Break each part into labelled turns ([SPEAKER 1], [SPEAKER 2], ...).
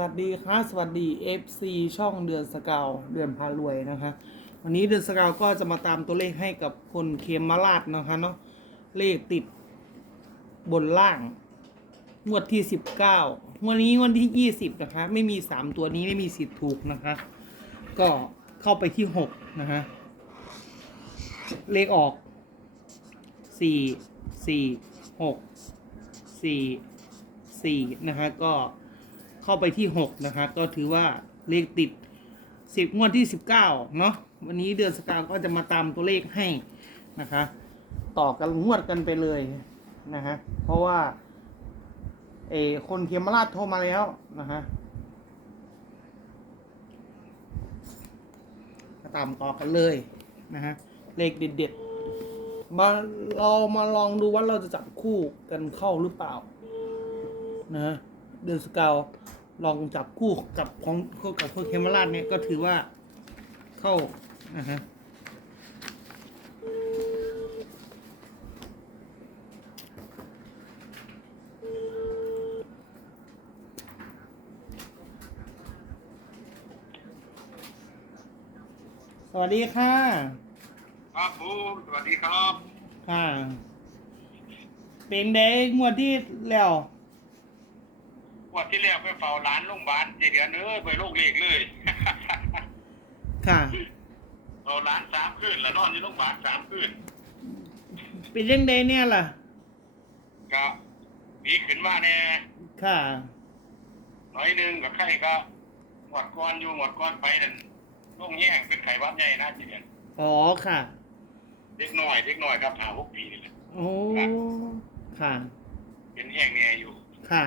[SPEAKER 1] วัสดีครับสวัสดี FC ช่องเดือนสกาวเดือนพารวยนะคะ วันนี้เดือนสกาวก็จะมาตามตัวเลขให้กับคนเคมมาลาดนะคะเนาะเลขติดบนล่างงวดที่ 19วดนี้งวันที่ 20 นะคะ ไม่มี 3 ตัวนี้ไม่มีสิทธิ์ถูกนะคะ ก็เข้าไปที่ 6 นะคะเลขออก 4 4 6 4 4 นะคะก็ เข้าไปที่ 6 นะคะก็ถือว่าเลขติด 10 งวดที่ 19 เนาะวันนี้เดือนสกาวก็จะมาตามตัวเลขให้นะคะ ต่อกันงวดกันไปเลยนะฮะเพราะว่าเอคนเคียมราชโทรมาแล้วนะฮะมาตามต่อกันเลยนะฮะเลขเด็ดๆมาเรามาลองดูว่าเราจะจับคู่กันเข้าหรือเปล่านะฮะเดือนสกาว ลองจับคู่กับของกับคนเคียมราชเนี่ยก็ถือว่าเข้านะฮะสวัสดีค่ะ
[SPEAKER 2] ครับผมสวัสดีครับ
[SPEAKER 1] ค่ะ เป็นเด้งวดที่แล้ว
[SPEAKER 2] วันที่แล้วไปเฝ้าร้านโรงพยาบาลเจเดือนเอ้ยไปโรคเล็กเลย
[SPEAKER 1] ค่ะ
[SPEAKER 2] เฝ้าร้านสามคืนแล้วนอนอยู่โรงพยาบาลสามคืน
[SPEAKER 1] เป็นยังไงเนี่ยล่ะ
[SPEAKER 2] ก็ดีขึ้นมาแน่
[SPEAKER 1] ค่ะ
[SPEAKER 2] หน่อยหนึงกับไข้ก็หมดก้อนอยู่หมดก้อนไปนั่นโรคแย่งเป็นไข้หวัดใหญ่นะเจเดือน
[SPEAKER 1] อ๋อค่ะ
[SPEAKER 2] เด็กน้อยเด็กน้อยครับหาหกปีนี่แหละ
[SPEAKER 1] โอ้ค่ะ
[SPEAKER 2] เป็นแห้งแน่อยู่
[SPEAKER 1] ค่ะ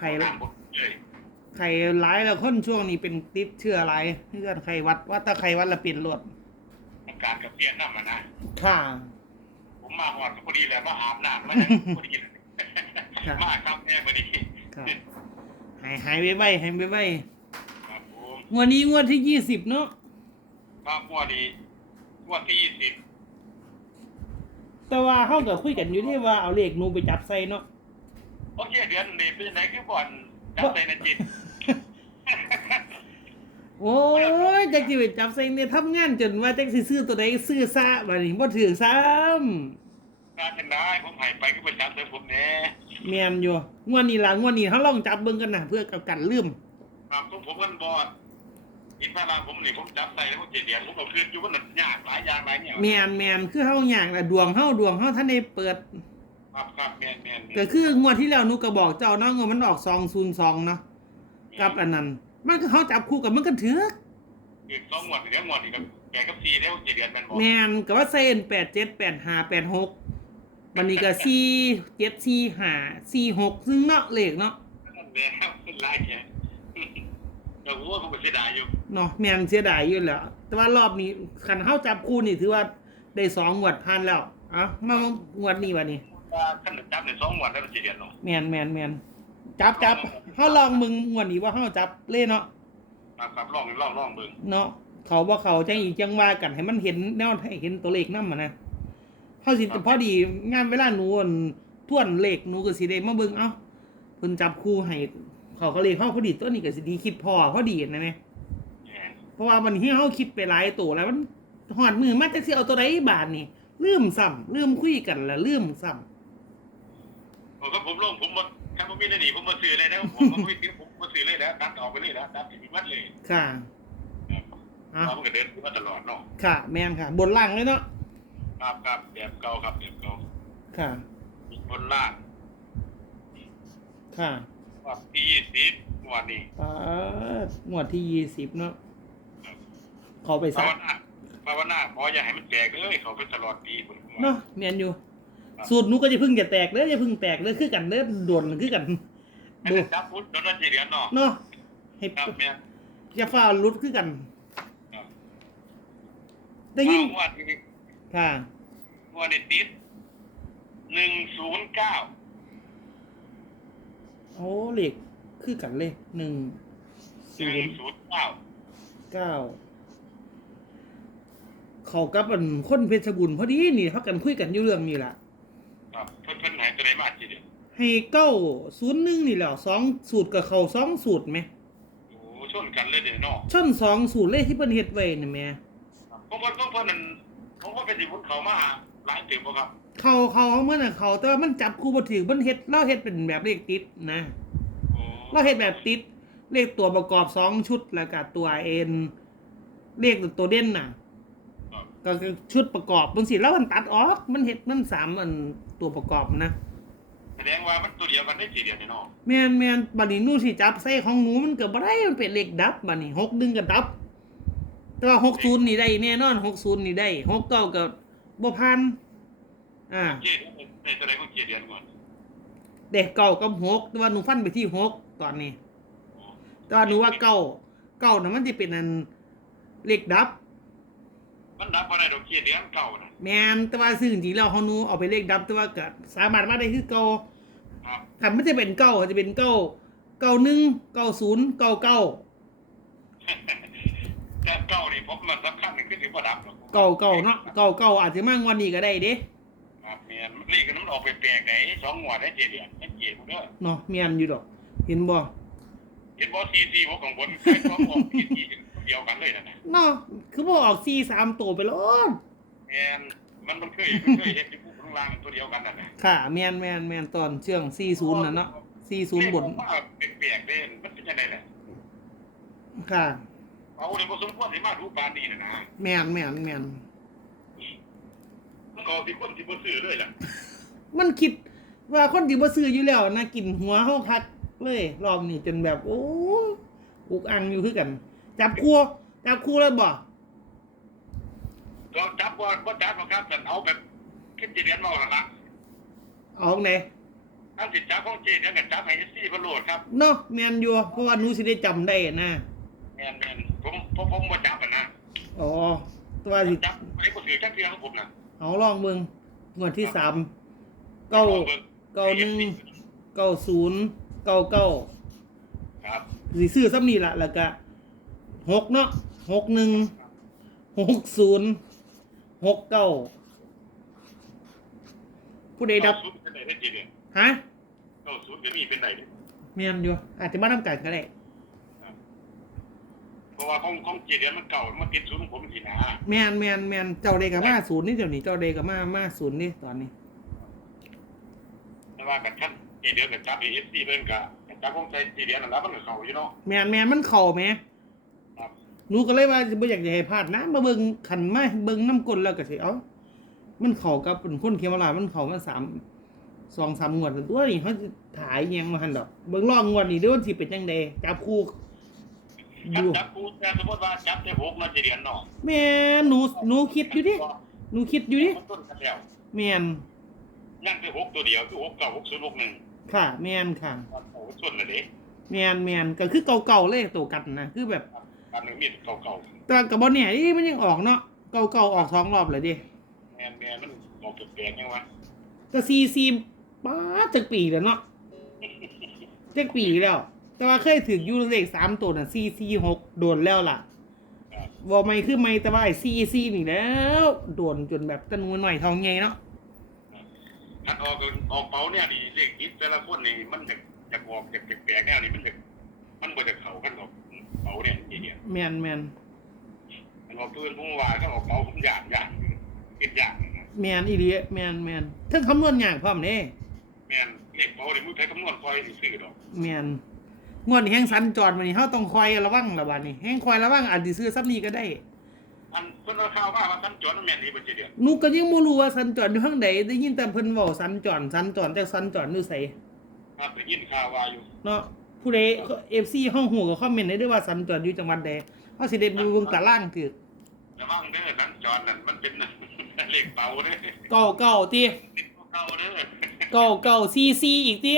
[SPEAKER 1] ไข่
[SPEAKER 2] น้ำบดเลย
[SPEAKER 1] ไข่ร้ายแล้วคนช่วงนี้เป็นติดเชื้ออะไรเพื่อนไข่หวัดว่าถ้าไข่หวัดละเปลี่ยนรถ
[SPEAKER 2] อาการกับเปลี่ยนน้ำมานะ
[SPEAKER 1] ค่ะ
[SPEAKER 2] ผมมาหอดก็พอดีแหละมาอาบน้ำมานะพอดีเลย
[SPEAKER 1] ครับ
[SPEAKER 2] มาครับแน่พอดี
[SPEAKER 1] ครับหายหายไวๆหายไว
[SPEAKER 2] ครับผม
[SPEAKER 1] ๆงวดนี้งวดที่ยี่สิบเนาะ
[SPEAKER 2] ครับงวดนี้งวดที่ยี่สิบ
[SPEAKER 1] แต่ว่าเขากับคุยกันอยู่ที่ว่าเอาเลขหนูไปจับใส่เนาะ
[SPEAKER 2] โอเคเดือนนี้เป็นยังไงคือบ่อนจับใจในจิต
[SPEAKER 1] โอ้ยจักสิไปจับใส่เนี่ยทำงานจนว่าจักสิซื้อตัวใดซื้อซะบัดนี้บ่ถือซ้ำ
[SPEAKER 2] การชนะผมหายไปก็เป็นจับเลยผมแน่
[SPEAKER 1] แม่นอยู่งวดนี้ล่ะงวดนี้เฮาลองจับเบิ่งกันนะเพื่อกับกันลืม
[SPEAKER 2] ครับผมผมกันบอดอินพาราผมนี่ผมจับใส่แล้วผมเจ็ดเดือนผมก็คืนอยู่ว่ามันยากหลายอย่างหลายเนี่ย
[SPEAKER 1] แม่นแม่นคือเฮาอย่างน่ะดวงเฮาดวงเฮาท่านได้เปิด
[SPEAKER 2] ครับครับแม่นแม่น
[SPEAKER 1] ก็คืองวดที่แล้วหนูก็บอกเจ้าเนาะงวดมันออก202เนาะกับอันนั้น มันก็เฮาจับคู่กันมันก็ถือ
[SPEAKER 2] คือสองงวดเดี๋ยวงวดนี่กับแกกับซีแล้วเจ็ดเดือนแมันบอก
[SPEAKER 1] แม่นก็ว่าเส้น87 85 86วันนี้ก็4 7 4 5 4 6ซึ่งเนาะเลขเนาะ
[SPEAKER 2] แม่ครับเป็นไรแกแต่ผมว่าผมก็เสียดายอยู่
[SPEAKER 1] เนาะแม่นเสียดายอยู่แหล้วแต่ว่ารอบนี้คันเฮาจับคู่นี่ถือว่าได้สองงวดผ่านแล้วเอะมางวดนี้วะนี่
[SPEAKER 2] ว่าขั้นจับในสองงวดแล้วเจ็ดเดือนเนาะ
[SPEAKER 1] แม่นแม่นแม่นจับจับเฮาลองมึงงวดนี้ว่าเฮาจับเล่เนาะ
[SPEAKER 2] ครับครับลองลองลองเบิ่ง
[SPEAKER 1] เนาะเขาว่าเขาจังอีกจังว่ากันให้มันเห็นแนวให้เห็นตัวเลขนำมานะเฮาสิพอดีงานเวลาหนูอั่นทวนเลขหนูก็สิได้มาเบิ่งเอ้าเพิ่นจับคู่ให้เขาก็เลขเฮาพอดีตัวนี้ก็สิดีคิดพอพอดีนะแม่
[SPEAKER 2] แหม่
[SPEAKER 1] เพราะว่าวันนี้เขาคิดไปหลายตัวแล้วมันหอดมือมาจากสิเอาตัวใดบาทนี่ลืมซ้ำลืมคุยกันแล้วลืมซ้
[SPEAKER 2] ผมก็ผมลงผมมาถ้าผมมีได้หนีผมมาซื้อเลยนะผมผมไม่ซื้อผมมาซื้อเลยแล้วตัดออกไปเลยแล้วตัดที่วัดเลยำ
[SPEAKER 1] ค่ะอะ
[SPEAKER 2] เราก็เดินมาตลอดเนาะ
[SPEAKER 1] ค่ะ แม่นค่ะ บนล่างเลยเนาะ
[SPEAKER 2] ครับครับแบบเก่าครับแบบเก่า
[SPEAKER 1] ค่ะ
[SPEAKER 2] มีบนล่าง
[SPEAKER 1] ค่ะ
[SPEAKER 2] ครับที่ยี่สิบวันนี้
[SPEAKER 1] ปาดงวดที่ยี่สิบเนาะเขาไป
[SPEAKER 2] ภา
[SPEAKER 1] ซั
[SPEAKER 2] ว
[SPEAKER 1] ก
[SPEAKER 2] นาภาวนาขออย่าให้มันแตกเลยเขาไปตลอดปีผม
[SPEAKER 1] เนาะแม่นอยู่ สูตรหนูก็จะพึ่งจะแตกเด้อจะพึ่งแตกเด้อคือกันเด้อโดนคือกัน
[SPEAKER 2] ให้
[SPEAKER 1] ดู
[SPEAKER 2] มันจับพุทธโดนจีเดือนเนาะ
[SPEAKER 1] เนาะให้
[SPEAKER 2] ครับแม่
[SPEAKER 1] จะฟ้ารุดคือกัน
[SPEAKER 2] ครับ
[SPEAKER 1] ได้ยิน
[SPEAKER 2] งวดนี้
[SPEAKER 1] ค่ะ
[SPEAKER 2] งวดนี้ติดหนึ่งศูนย์เก้า
[SPEAKER 1] โอ้เลขคือกันเลยหนึ่ง
[SPEAKER 2] ห
[SPEAKER 1] ศู
[SPEAKER 2] นึ่ง
[SPEAKER 1] นย์
[SPEAKER 2] ศูนย์เก้า
[SPEAKER 1] เก้าเขากับอันคนเพชรบุญพอดีนี่เขากันคุยกันอยู่เรื่องนี้ล่ะ
[SPEAKER 2] ครับเพิ่นเพิ่นใหายตัวไหน มาจีเดือน
[SPEAKER 1] หให้เก้าศูนย์หนึ่งนี่แหละสองสูตรกับเขาสองสูตรไหม
[SPEAKER 2] โอ้ชนกันเลยเดี๋ยวเนาะ
[SPEAKER 1] ชนสองสูตรเลยที่เพิ่นเฮ็ดไว้นี่แหม่
[SPEAKER 2] ผมว่าผมว่านั่นผมว่าเป็นสิบุญเขามาหลายเติมบ่ครับ
[SPEAKER 1] เขาเขาของมันน่ะเขาแต่ว่ามันจับคู่บ่ถือมันเฮ็ดเราเฮ็ดเป็นแบบเลขติดนะ
[SPEAKER 2] โอ้
[SPEAKER 1] เราเฮ็ดแบบติดเลขตัวประกอบสองชุดแล้วก็ตัวเอ็นเลขตัวเด่นน่ะ
[SPEAKER 2] ครับ
[SPEAKER 1] ก็คือชุดประกอบบางสิแล้วมันตัดออก มันเฮ็ดมันสามอันตัวประกอบนะ
[SPEAKER 2] แสดงว่ามันตัวเดียวกันได้สี่เดียวเนี่ยเนาะ
[SPEAKER 1] แม่นแม่นบัดนี้หนูสิจับใส่ของหนูมันก็บ่ได้มันเป็นเลขดับบัดนี้หกดึงก็ดับ แต่ว่า60นี่ได้แน่นอน60นี่ได้69ก็บ่ผ่านอ่า
[SPEAKER 2] เจ็ดในแสดงว่าเจ็ดเดือนก่อน
[SPEAKER 1] เด็กเก่ากับหกแต่ว่าหนูฟันไปที่หกตอนนี้แต่ว่าหนูว่าเก้าเก้านะมันจะเป็นอันเลขดับ
[SPEAKER 2] มันดับอะไรดอกเจ็ดเดือนเก่านะ
[SPEAKER 1] แมนแต่ว่าซึ่งจริงๆแล้วของหนูเอาไปเลขดับแต่ว่าก็สามารถมาได้คือเก้า
[SPEAKER 2] ครับ
[SPEAKER 1] ถ้ามันจะเป็นเก้าจะเป็นเก้าเก้าหนึ่งเก้าศูนย์เก้าเก้า
[SPEAKER 2] แต่เก่านี่ผมมันสำคัญหนึ่งคือถือว่าดับหรอก
[SPEAKER 1] เก้าเก้าเนาะเก้าเก้าอาจจะมางวันนี้ก็ได้เด้
[SPEAKER 2] ครับเมียนเลขกันมันออกไปแปลกไหนสองงวดได้เจ็ดเดือนไม่เจ็ดเด้อ
[SPEAKER 1] เนาะเมียนอยู่ดอก เห็นบ่
[SPEAKER 2] เห็นบอซีซีผมของบนใครตัวออกซีซี เดียวกันเลยนะนะ
[SPEAKER 1] เนาะคือบ่ออกซีสามตัวไปแล้ว
[SPEAKER 2] แมนมันมันเคยมันเคยเห็นอยู่ข้างล่างตัวเดียวกันนั่นนะ
[SPEAKER 1] ค่ะ แมนแมนแมนตอนเชื่องซีศูนย์น่ะเนาะซีศูนย์บน
[SPEAKER 2] เลขผมว่าแปลกๆเด่นมันเป็นยังไงแหละ
[SPEAKER 1] ค่ะ
[SPEAKER 2] เอาเนี่ยผสมควรที่มาดูปานนี่นะนะ
[SPEAKER 1] แมนแมนแมน
[SPEAKER 2] มันก็ที่คนที่บ่ซื้อเลยล่ะ
[SPEAKER 1] มันคิดว่าคนที่บ่ซื้ออยู่แล้วนะกินหัวเฮาคักเลยรอบนี้จนแบบ โอ้อุกอังอยู่คือกัน จับคู่จับคู่แล้วบ่
[SPEAKER 2] ก็จับว่าบ่จับหรอกครับแต่เอาแบบคิดจีเรียนมาแล้วละ
[SPEAKER 1] เอาของไหน
[SPEAKER 2] ถ้าสิจับของเจเรียนกันจับให้ซี่พะโลดครับ
[SPEAKER 1] เนาะแม่นอยู่เพราะว่าหนูสิได้จำได้นะ
[SPEAKER 2] แม่นแม่นผมผมผมบ่จับอะนะ
[SPEAKER 1] อ๋อตัวสิ
[SPEAKER 2] จับไอ้บ่ถือจักเทื่อของผมน่ะ
[SPEAKER 1] เอาลองเบิ่งงวดที่สามเก้าเก้าหนึ่งเก้าศูนย์เก้าเก้า
[SPEAKER 2] ครับ
[SPEAKER 1] สิซื้อซ้ำนี่ล่ะแล้วก็ หกเนาะหกหนึ่งหกศูนย์หกเก้าผู้ใดดับ
[SPEAKER 2] ศูนย์เป็นไหนได้เจเรียน
[SPEAKER 1] ฮะ
[SPEAKER 2] เก้าศูนย์ก็มีเป็นไหนเด้
[SPEAKER 1] เมียนอยู่อาจจะมาทำกันก็ได้
[SPEAKER 2] เพราะว่าของของเจเรียนมันเก่ามันติดศูนย์ของผมสินะ
[SPEAKER 1] แมนแมนแมนเจ้าเดกับมาศูนย์นี่เดี๋ยวนี้เจ้าเดกับมามาศูนย์นี่ตอนนี้
[SPEAKER 2] แต่ว่ากับท่านเจเรียนกับจับ AFC เพิ่นก็จับของใจเจเรียนนั่นล่ะมันก็เข้าอยู่เนาะ
[SPEAKER 1] แมนแมนมันเข่าไหม
[SPEAKER 2] ครับ
[SPEAKER 1] หนูก็เลยว่าจะไม่อยากจะให้พลาดนะมาเบิ่งขันมาเบิ่งน้ำกลแล้วก็สิเอามันเข่ากับเป็นคนเคียวลามันเข่ามาสามสองสามงวดแล้วตัวนี้เขาจะถ่ายอิหยังมาหันดอกเบิ่งรอบงวดนี่เดี๋ยวมันสิเป็นยังไงจับคู่
[SPEAKER 2] จับ
[SPEAKER 1] ดู
[SPEAKER 2] จับกูแต่สมมติว่าจับได้หกมาเจเรียนเนาะ
[SPEAKER 1] แม่หนูหนูคิดอยู่ดิหนูคิดอยู่ดิ
[SPEAKER 2] มันต้นกันแล้ว
[SPEAKER 1] แมน
[SPEAKER 2] ยังได้หกตัวเดียวคือหกเก้าหกศูนย์หกหนึ่ง
[SPEAKER 1] ค่ะ แมนค่ะ
[SPEAKER 2] โอ้ส่วนเลยเด้
[SPEAKER 1] แมนแมนก็คือเก่าๆเลยตัวกันนะคือแบบ
[SPEAKER 2] การหนึ่งมีดเก่า
[SPEAKER 1] แต่กับบอลเนี่ยนี่มันยังออกเนาะเก่าๆออกสองรอบเลยดิ
[SPEAKER 2] ๆแมนแมนมันออกแปลกๆยังวะ
[SPEAKER 1] ก็ซีซีป้าดจากปีแล้วเนาะจากปีแล้ว แต่ว่าเคยถึงยูเลขสามตัวน่ะซีซีหกโดนแล้วล่ะ
[SPEAKER 2] ครับ
[SPEAKER 1] วอไม่คือไม่แต่ว่าไอ้ซีซีนี่แล้ว โดนจนแบบตะนูหน่อยทองไงเนาะ
[SPEAKER 2] ถ้าออกออกเป๋าเนี่ยนี่เลขคิดแต่ละคนนี่มันจะจะออกจากแปลกๆแนวนี่มันจะมันบ่จะเข้ากันหรอก เป๋าเนี่ยนี่เนี่ย
[SPEAKER 1] แมนแมน
[SPEAKER 2] มันออกตัวผมว่าถ้าออกเป๋าผมย่านย่านคิดย่านนะ
[SPEAKER 1] แมนอีเลียแมนแมนทั้งคำนวณอย่างพร้อมเด้
[SPEAKER 2] แมนเลขเป๋านี่มือใช้คำนวณคอยสิซื้อดอก
[SPEAKER 1] แมนงวดนี้แห้งสันจอดมานี่เขาต้องคอยระวังระบาดนี่แห้งคอยระวังอาจจะซื้อซับนี้ก็ได้
[SPEAKER 2] อันเพิ่นว่าข่าวว่าว่าท่านจอดมันแม่นนี่บ่เจเดียว
[SPEAKER 1] หนูก็ยังบ่รู้ว่าสันจอดอยู่ข้างใดได้ยินแต่เพิ่นเว้าสันจอดสันจอดแต่สันจอดอยู่ไส
[SPEAKER 2] ครับได้ยินข่าวว่าอยู่
[SPEAKER 1] เนาะ ผู้ใด FC ห้องหูก็คอมเมนต์ได้ด้วยว่าสันจอดอยู่จังหวัดใดเฮาสิได้ดูเบิ่งตารางถือ
[SPEAKER 2] ระวังเด้อท่านจอดนั่นมันเป็นเลขเป๋าเด้อ
[SPEAKER 1] เก้าเก้าติ
[SPEAKER 2] ติดเก่าเด้อ
[SPEAKER 1] เก้าเก้าซีซีอีกติ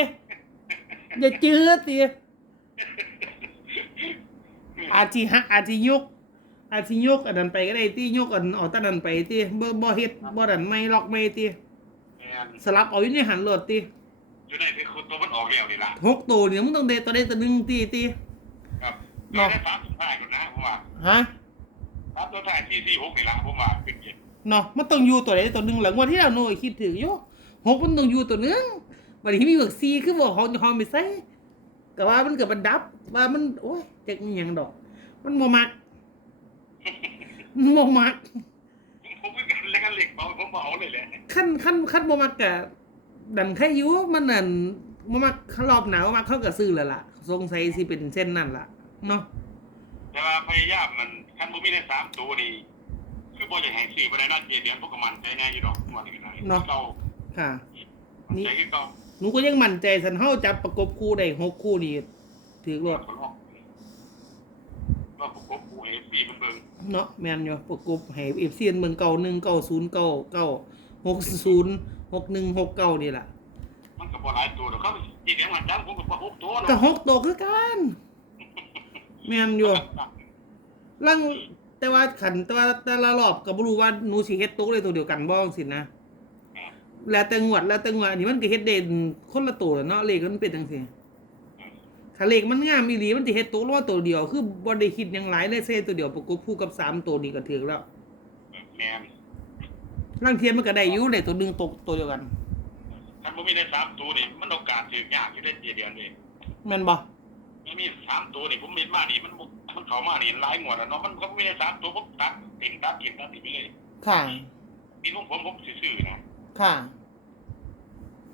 [SPEAKER 1] อย่าจืดติอาจสิฮะอาจสิยกอาจสิยกอันนั้นไปก็ได้ติยกอันเอาแตะนั้นไปติบ่บ่เฮ็ดบ่ดันไม่ล็อกไม่ติ
[SPEAKER 2] แม่น
[SPEAKER 1] สลับเอาอยู่ในหันโหลดติ
[SPEAKER 2] อยู่ในที่คุณตัวมันออกแล้วนี่ล่ะ
[SPEAKER 1] หกตัวเนี่ยมึงต้องได้ตัวใดตัวหนึงติติ
[SPEAKER 2] ครับ
[SPEAKER 1] เนาะ
[SPEAKER 2] ได้สามสุดท้ายก่อนนะผมว่า
[SPEAKER 1] ฮะ
[SPEAKER 2] สามตัวท้ายสี่สี่หกนี่ล่ะผมว่าขึ้นเจ็ด
[SPEAKER 1] เนาะมันต้องอยู่ตัวใดตัวหนึ่งหลังวันที่เราโน้ยคิดถึงอยู่หกมันต้องอยู่ตัวหนึ่งวันนี้มีบักซีคือบอกเขาเขาไม่ใส่ก็ว่ามันเกิดมันดับว่ามันโอ้ยจักอหยังดอก มันบ่มักมันบ่มัก
[SPEAKER 2] ผมคือกันแล้วกันเหล็กเบาผมเบาเลยแหละ
[SPEAKER 1] ขั้นขั้นขั้นบ่มักกะ ดันแค่อยู่มันนั่นบ่มักรอบหนาวบ่มักเขาก็ซื้อแล้วล่ะสงสัยสิเป็นเส้นนั่นล่ะเนาะ
[SPEAKER 2] แต่ว่าพยายามมันคันบ่มีได้สามตัวนี่คือบ่อยากให้ซื้อบ่ได้น่าเจียเดือนพวกก็มันใจแน่อยู่ดอกว่านี่ก็ได้เก่า
[SPEAKER 1] ค่ะนี่
[SPEAKER 2] ใจคือเก่า
[SPEAKER 1] หนูก็ยังมั่นใจสันเฮาจับประกบคู่ได้หกคู่นี่ถือรถ
[SPEAKER 2] ก็ประกบกูเอฟซีมันเบิ่ง
[SPEAKER 1] เนาะแม่นอยู่ประกบให้เอฟซีเมืองเก่า1 9 0 9 9 6 0 6 1 6 9นี่ล่ะ
[SPEAKER 2] มันก็บ่หลายตัวดอกครับอีกอย่างมันจังผมก็บ่หกตัว
[SPEAKER 1] ก็หกตัวคือกันแม่นอยู่ลังแต่ว่าขันแต่ว่าแต่ละรอบก็บ่รู้ว่าหนูสิเฮ็ดตกเลยตัวเดียวกันบ่จังซี่นะแล้วแต่งวดแล้วแต่งวดอันนี้มันก็เฮ็ดได้คนละตัวแหละเนาะเลขมันเป็นจังซี่ถ้าเลขมันงามอีหลีมันสิเฮ็ดตกแล้วว่าตัวเดียว คือบ่ได้คิดหยังหลายเลยเซ่ตัวเดียวประกบคู่กับสามตัวนี้ก็ถึกแล้ว
[SPEAKER 2] แม่น
[SPEAKER 1] ลางเทียมันก็ได้อยู่ได้ตัวหนึงตกตัวเดียวกัน
[SPEAKER 2] คันบ่มีได้สามตัวนี่มันโอกาสถือยากอยู่ได้เจียเดือนเอง
[SPEAKER 1] แม่นบ่
[SPEAKER 2] มันมีสามตัวนี่ผมมีมานี่มันบ่มันเข้ามานี่หลายงวดแล้วเนาะมันก็บ่มีได้สามตัวผมตัดติ่นตัดติ่นตัดติ่นไปเลย
[SPEAKER 1] ค่ะ
[SPEAKER 2] นี่ของผมผมซื่อๆนะ
[SPEAKER 1] ค่ะ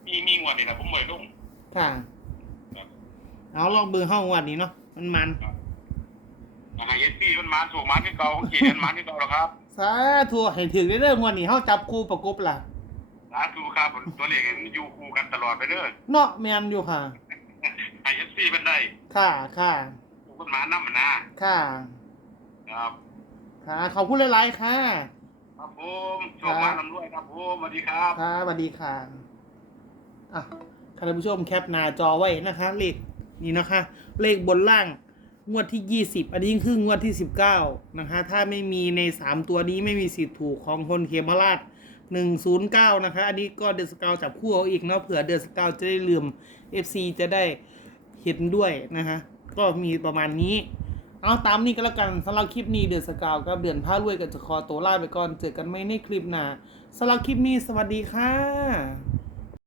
[SPEAKER 2] มีมีงวดนี่นะผมบ่ได้ลง
[SPEAKER 1] ค่ะเอาลองเบิ่งเฮางวดนี้เนาะมันมัน
[SPEAKER 2] นะฮะเอฟซีมันมาสู่มาคือเก่าเจียเดือนมาคือเก่าแล้วครับ
[SPEAKER 1] สาธุให้ถึกได้เด้องวดนี้เฮาจับคู่ประกบล่ะ
[SPEAKER 2] สาธุครับผมตัวเลขมันอยู่คู่กันตลอดไปเด้อ
[SPEAKER 1] เนาะแม่นอยู่ค่ะ
[SPEAKER 2] ให้เอฟซีมันได้
[SPEAKER 1] ค่ะค่ะ
[SPEAKER 2] คู่กันมานำมันนะ
[SPEAKER 1] ค่ะ
[SPEAKER 2] ครับ
[SPEAKER 1] ค่ะขอบคุณหลายๆค่ะ
[SPEAKER 2] ครับผมโชคมาลำรวยครับผมสวัสดีครับ
[SPEAKER 1] ค่ะสวัสดีค่ะอะท่านผู้ชมแคปหน้าจอไว้นะคะ เลขนี่นะคะ เลขบนล่าง งวดที่ 20 อันนี้คืองวดที่ 19 นะคะ ถ้าไม่มีใน 3 ตัวนี้ไม่มีสิทธิ์ถูกของคนเคมราช109 นะคะ อันนี้ก็เดอะสกาวจับคู่เอาอีกเนาะเผื่อเดอะสกาวจะได้ลืม FC จะได้เห็นด้วยนะคะ ก็มีประมาณนี้ เอาตามนี้ก็แล้วกันสำหรับคลิปนี้เดือนสกาวกับเดือนผ้ารวยกับจะขอตัวลาไปก่อน เจอกันไม่ในคลิปหน้าสำหรับคลิปนี้สวัสดีค่ะ